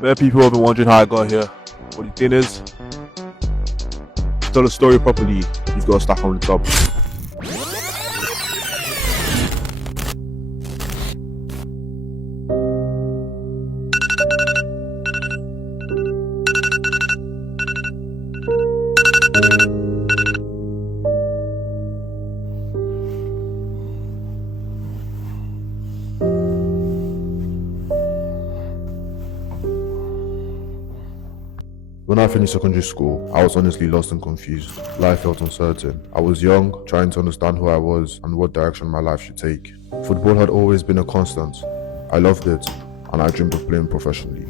Many people have been wondering how I got here. But the thing is, to tell the story properly, you've got to start from the top. When I finished secondary school, I was honestly lost and confused. Life felt uncertain. I was young, trying to understand who I was and what direction my life should take. Football had always been a constant. I loved it, and I dreamed of playing professionally.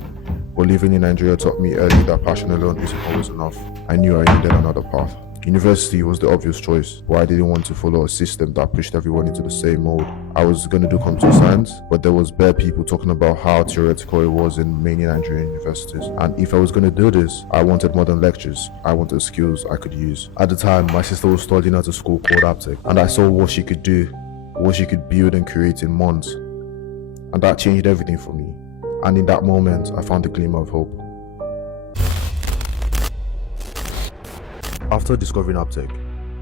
But living in Nigeria taught me early that passion alone isn't always enough. I knew I needed another path. University was the obvious choice, but I didn't want to follow a system that pushed everyone into the same mold. I was going to do computer science, but there was bare people talking about how theoretical it was in many Nigerian universities. And if I was going to do this, I wanted modern lectures. I wanted skills I could use. At the time, my sister was studying at a school called Aptech, and I saw what she could do, what she could build and create in months. And that changed everything for me. And in that moment, I found a glimmer of hope. After discovering Aptech,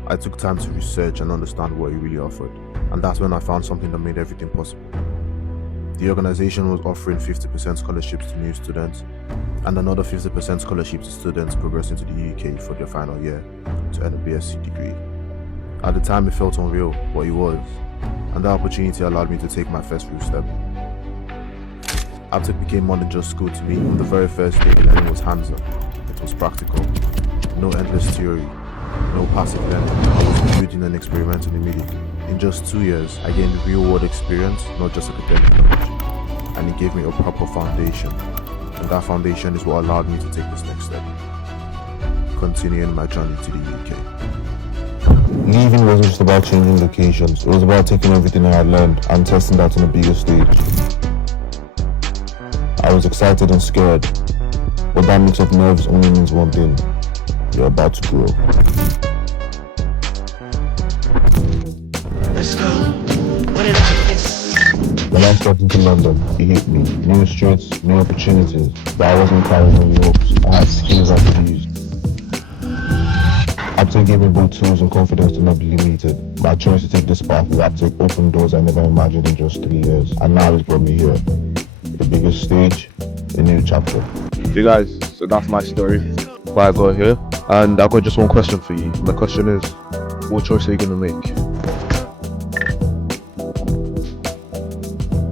I took time to research and understand what it really offered, and that's when I found something that made everything possible. The organization was offering 50% scholarships to new students, and another 50% scholarship to students progressing to the UK for their final year to earn a BSc degree. At the time it felt unreal, but it was, and that opportunity allowed me to take my first real step. Aptech became more than just school to me. On the very first day, learning was hands-on. It was practical. No endless theory, no passive learning. I was building and experimenting immediately. In just 2 years, I gained real-world experience, not just academic knowledge, and it gave me a proper foundation. And that foundation is what allowed me to take this next step, continuing my journey to the UK. Leaving wasn't just about changing locations, it was about taking everything I had learned and testing that on a bigger stage. I was excited and scared, but that mix of nerves only means one thing. You're about to grow. Let's go. What did I miss? When I stepped into London, it hit me. New streets, new opportunities. But I wasn't carrying any ropes. I had skills I could use. Aptech gave me both tools and confidence to not be limited. My choice to take this path with Aptech opened doors I never imagined in just 3 years. And now it's brought me here. The biggest stage, a new chapter. Okay guys, so that's my story, why I got here. And I've got just one question for you. The question is, what choice are you going to make?